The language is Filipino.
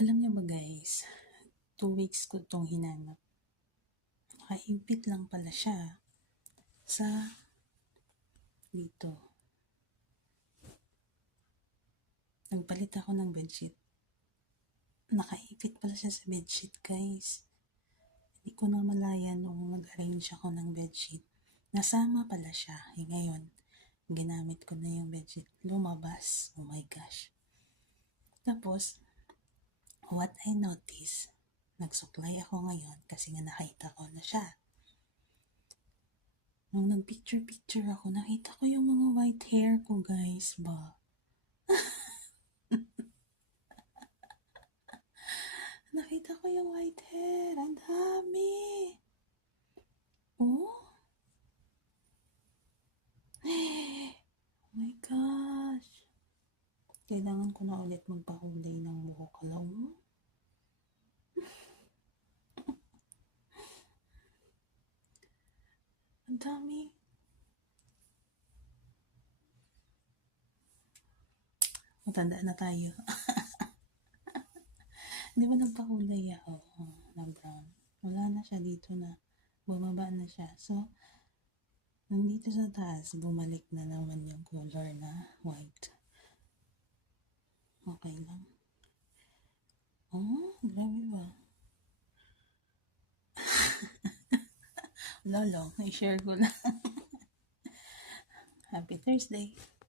Alam niyo ba guys, 2 weeks ko 'tong hinanap. Nakaipit lang pala siya sa dito. Nagpalit ako ng bedsheet. Nakaipit pala siya sa bedsheet guys. Hindi ko na malayan nung nag-arrange ako ng bedsheet. Nasama pala siya. Ngayon, ginamit ko na yung bedsheet. Lumabas. Oh my gosh. Tapos, what I noticed, nagsuklay ako ngayon kasi nga nakita ko na siya. Nung nag-picture ako, nakita ko yung mga white hair ko guys ba. Nakita ko yung white hair. Ang dami. Oh? Oh my gosh. Kailangan ko na ulit magpakulay ng buhok. Alam mo? Ang dami. Matanda na tayo. Di ba nagpakulay ako ng brown? Wala na siya dito na. Bumaba na siya. So, nandito sa taas, bumalik na naman yung color na white. Okay lang. Oh, grabe ba? Wala lang, i-share ko na. Happy Thursday.